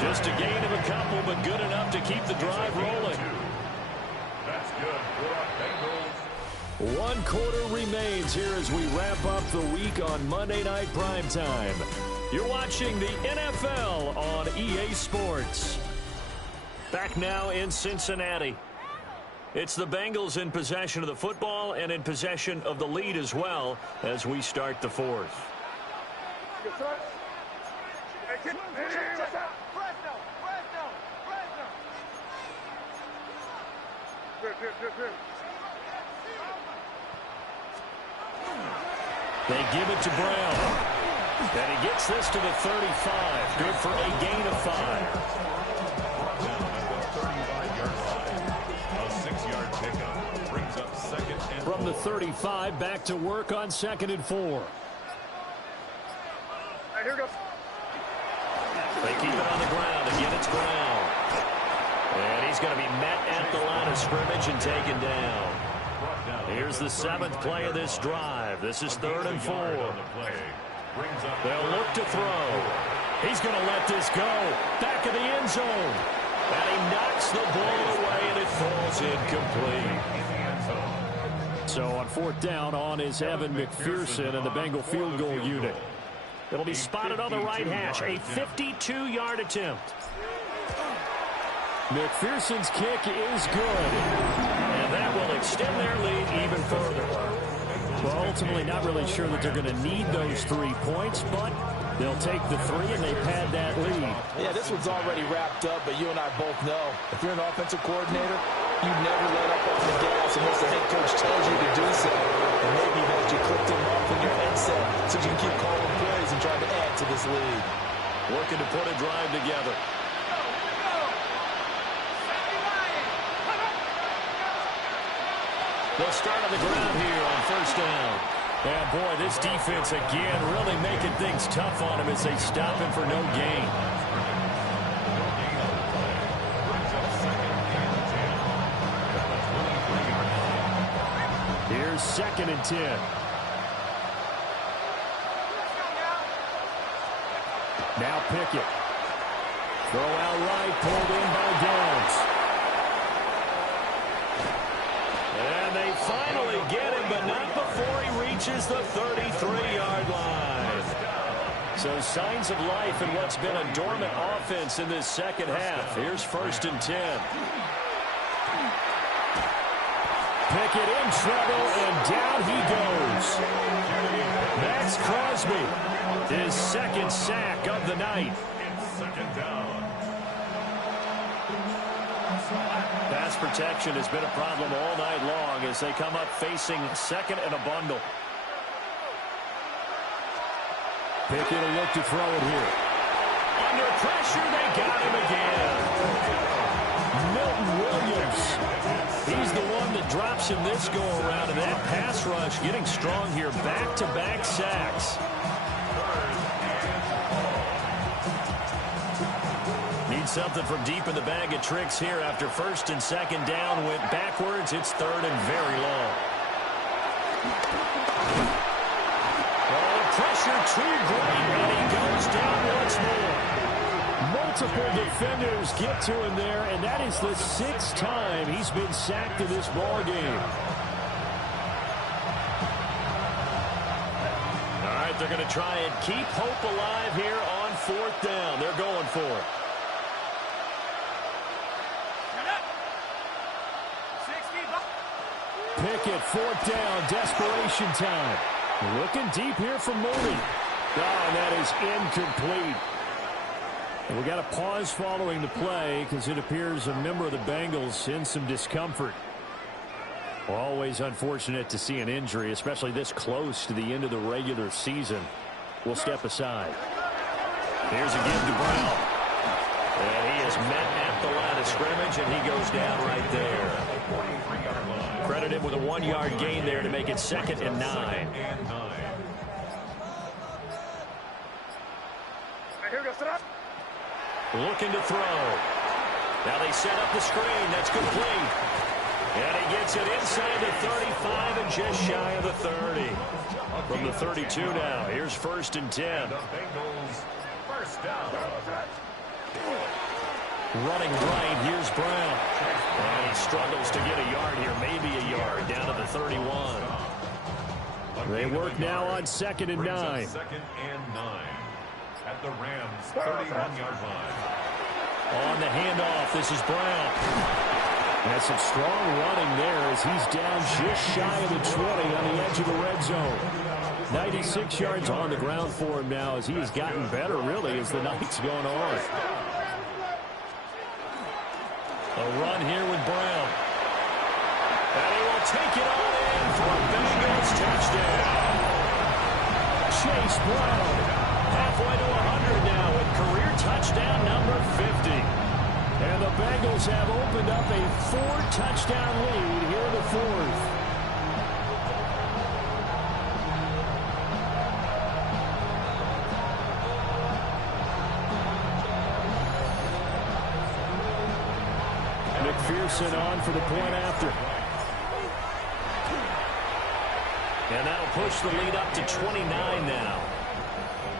Just a gain of a couple, but good enough to keep the drive rolling. That's good for Bengals. 1 quarter remains here as we wrap up the week on Monday Night Primetime. You're watching the NFL on EA Sports. Back now in Cincinnati. It's the Bengals in possession of the football and in possession of the lead as well as we start the fourth. Yes, sir. Hey, kid. Hey, what's up? Good. They give it to Brown. And he gets this to the 35. Good for a gain of 5. A 6-yard pickup brings up second and From the 35, back to work on 2nd and 4. Hey, here we go. They keep it on the ground. Again, it's Brown. And he's going to be met at the line of scrimmage and taken down. Here's the 7th play of this drive. This is 3rd and 4. They'll look to throw. He's going to let this go. Back of the end zone. And he knocks the ball away, and it falls incomplete. So on 4th down, on is Evan McPherson and the Bengal field goal unit. It'll be spotted on the right hash. A 52-yard attempt. McPherson's kick is good. And that will extend their lead even further. Well, ultimately not really sure that they're going to need those 3 points, but they'll take the 3 and they pad that lead. Yeah, this one's already wrapped up, but you and I both know if you're an offensive coordinator, you never let up on the gas unless the head coach tells you to do so. And maybe that you clicked him off in your headset so you can keep calling plays and trying to add to this lead. Working to put a drive together. They'll start on the ground here on 1st down. And boy, this defense again really making things tough on him as they stop him for no gain. Here's 2nd and 10. Now Pickett. Throw out right, pulled in by Downs. And they finally get him, but not before he reaches the 33-yard line. So signs of life in what's been a dormant offense in this second half. Here's 1st and 10. Pickett in trouble, and down he goes. Max Crosby, his 2nd sack of the night. 2nd down. Pass protection has been a problem all night long as they come up facing 2nd and a bundle. Pickett will look to throw it here. Under pressure, they got him again. Milton Williams. He's the one that drops him this go-around, and that pass rush getting strong here. Back-to-back sacks. Need something from deep in the bag of tricks here after 1st and 2nd down. Went backwards. It's 3rd and very long. Oh, the pressure too great, and he goes down once more. Multiple defenders get to him there, and that is the 6th time he's been sacked in this ball game. All right, they're going to try and keep hope alive here on 4th down. They're going for it. Pickett, 4th down, desperation time. Looking deep here for Mooney. Oh, and that is incomplete. And we got a pause following the play because it appears a member of the Bengals in some discomfort. Well, always unfortunate to see an injury, especially this close to the end of the regular season. We'll step aside. Here's a give to Brown. And he is met at the line of scrimmage, and he goes down right there. Credit him with a 1-yard gain there to make it 2nd and 9. Looking to throw. Now they set up the screen. That's complete. And he gets it inside the 35 and just shy of the 30. From the 32 now. Here's 1st and 10. The Bengals 1st down. Running right, here's Brown. And he struggles to get a yard here, maybe a yard, down to the 31. They work now on 2nd and 9. 2nd and 9. At the Rams' 31-yard line. On the handoff, this is Brown. That's some strong running there as he's down just shy of the 20 on the edge of the red zone. 96 yards on the ground for him now as he has gotten better, really, as the night's gone on. A run here with Brown. And he will take it on in for a Bengals touchdown. Chase Brown halfway to 100 now with career touchdown number 50. And the Bengals have opened up a 4-touchdown lead here in the fourth. McPherson on for the point after. And that'll push the lead up to 29 now.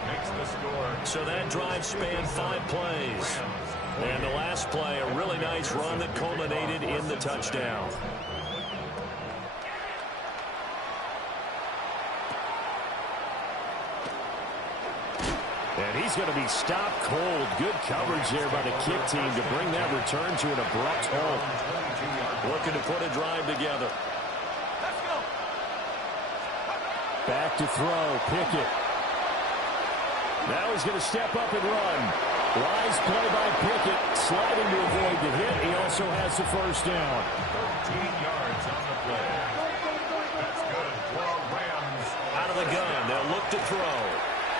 Makes the score. So that drive spanned 5 plays. And the last play, a really nice run that culminated in the touchdown. And he's going to be stopped cold. Good coverage there by the kick team to bring that return to an abrupt halt. Looking to put a drive together. Back to throw. Pickett. Now he's going to step up and run. Wise play by Pickett, sliding to avoid the hit. He also has the first down. 13 yards on the play. That's good for Rams. Out of the gun, they'll look to throw.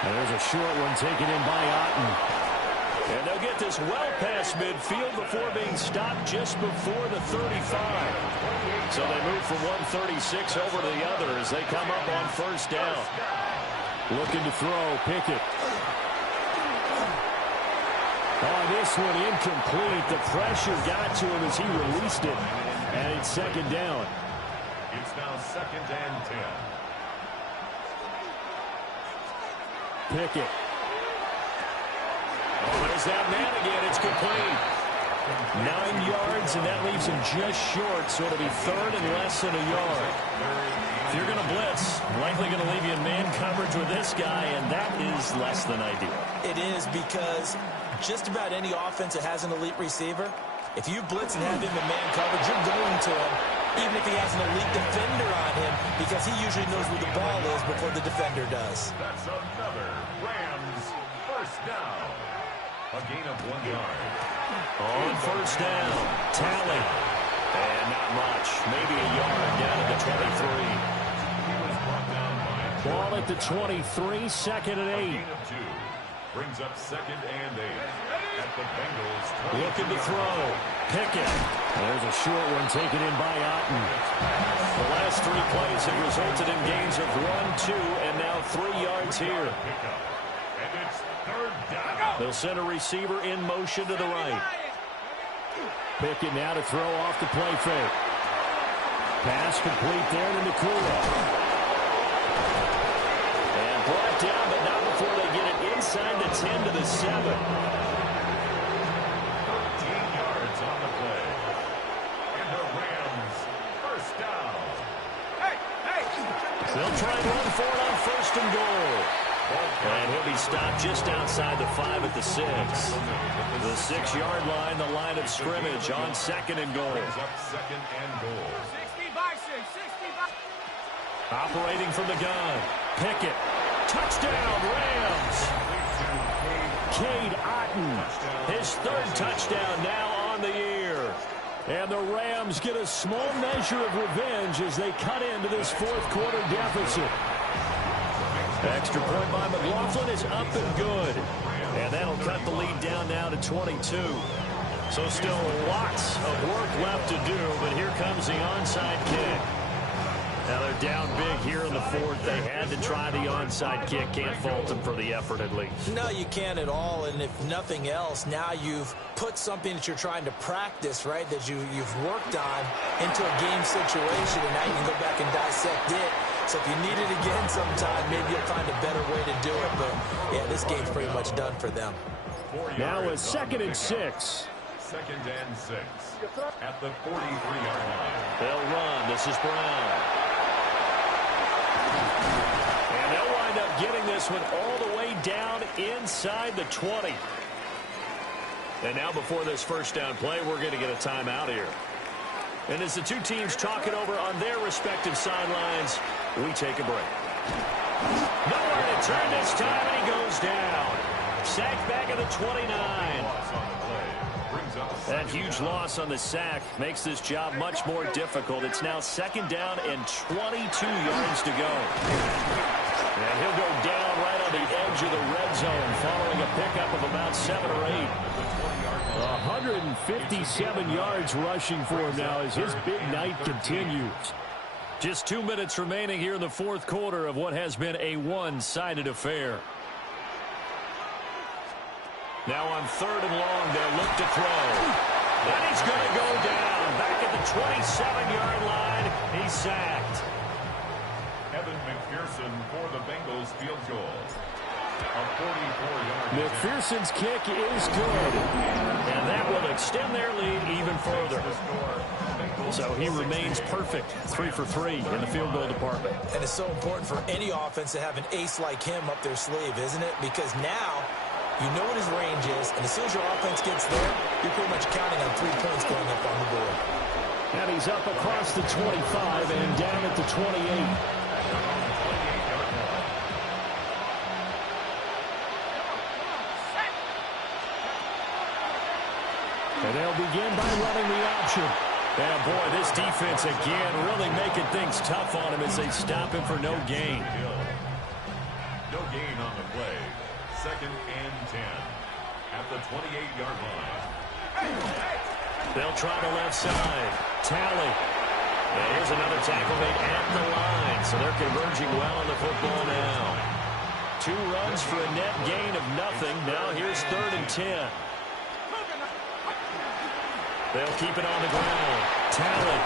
And there's a short one taken in by Otten. And they'll get this well past midfield before being stopped just before the 35. So they move from 136 over to the other as they come up on first down. Looking to throw, Pickett. Oh, this one incomplete. The pressure got to him as he released it. And it's second down. It's now 2nd and 10. Pickett. Oh, there's that man again. It's complete. 9 yards, and that leaves him just short. So it'll be third and less than a yard. If you're going to blitz, likely going to leave you in man coverage with this guy, and that is less than ideal. It is, because just about any offense that has an elite receiver, if you blitz and have him in man coverage, you're going to him, even if he has an elite defender on him, because he usually knows where the ball is before the defender does. That's another Rams first down. A gain of 1 yard. On first down, Talley. And not much, maybe a yard down at the 23. He was brought down by Ball at the 23, 2nd and 8. gain of 2. Brings up 2nd and 8. At the Bengals. Looking to throw. Pickett. There's a short one taken in by Otten. The last 3 plays have resulted in gains of 1, 2, and now 3 yards here. Pickup. And it's 3rd down. They'll send a receiver in motion to the right. Pickett now to throw off the play fake. Pass complete there to Nakula. And brought down, but not before they get it inside the 10 to the 7. 13 yards on the play. And the Rams first down. They'll try and run for it on 1st and goal. And he'll be stopped just outside the 5 at the 6. The 6-yard line, the line of scrimmage on 2nd and goal. Brings up 2nd and goal. Operating from the gun. Pickett. Touchdown, Rams. Cade Otten. His 3rd touchdown now on the year. And the Rams get a small measure of revenge as they cut into this 4th quarter deficit. Extra point by McLaughlin is up and good. And that'll cut the lead down now to 22. So still lots of work left to do, but here comes the onside kick. Now they're down big here in the 4th. They had to try the onside kick. Can't fault them for the effort at least. No, you can't at all, and if nothing else, now you've put something that you're trying to practice, right, that you've worked on into a game situation, and now you can go back and dissect it. So if you need it again sometime, maybe you'll find a better way to do it. But, yeah, this game's pretty much done for them. Now a 2nd and 6. 2nd and 6. At the 43-yard line. They'll run. This is Brown. And they'll wind up getting this one all the way down inside the 20. And now before this first down play, we're going to get a timeout here. And as the two teams talk it over on their respective sidelines, we take a break. Nowhere to turn this time, and he goes down. Sacked back at the 29. That huge loss on the sack makes this job much more difficult. It's now 2nd down and 22 yards to go. And he'll go down right on the edge of the red zone following a pickup of about 7 or 8. 157 yards rushing for him now as his big night continues. Just 2 minutes remaining here in the 4th quarter of what has been a one-sided affair. Now on 3rd and long, they'll look to throw. And he's going to go down. Back at the 27-yard line, he's sacked. Evan McPherson for the Bengals field goal. A 44-yard. McPherson's kick is good. And that will extend their lead even further. So he remains perfect, 3 for 3 in the field goal department. And it's so important for any offense to have an ace like him up their sleeve, isn't it? Because now you know what his range is, and as soon as your offense gets there, you're pretty much counting on 3 points going up on the board. And he's up across the 25 and down at the 28. And they'll begin by running the option. And boy, this defense again really making things tough on him as they stop him for no gain. No gain on the play. 2nd and 10 at the 28-yard line. They'll try the left side. Talley. And here's another tackle made at the line. So they're converging well on the football now. 2 runs for a net gain of nothing. Now here's 3rd and 10. They'll keep it on the ground. Talley.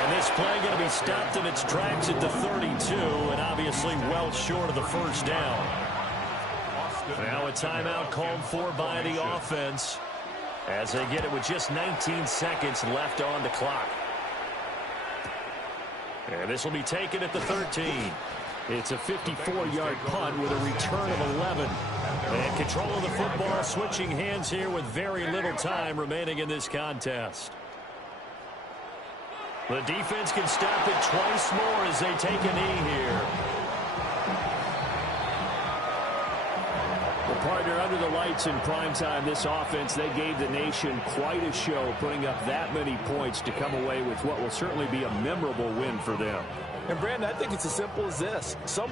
And this play going to be stopped in its tracks at the 32, and obviously well short of the 1st down. Now a timeout called for by the offense as they get it with just 19 seconds left on the clock. And this will be taken at the 13. It's a 54-yard punt with a return of 11. And control of the football switching hands here with very little time remaining in this contest. The defense can stop it twice more as they take a knee here. Well, partner, under the lights in primetime, this offense, they gave the nation quite a show, putting up that many points to come away with what will certainly be a memorable win for them. And, Brandon, I think it's as simple as this. Some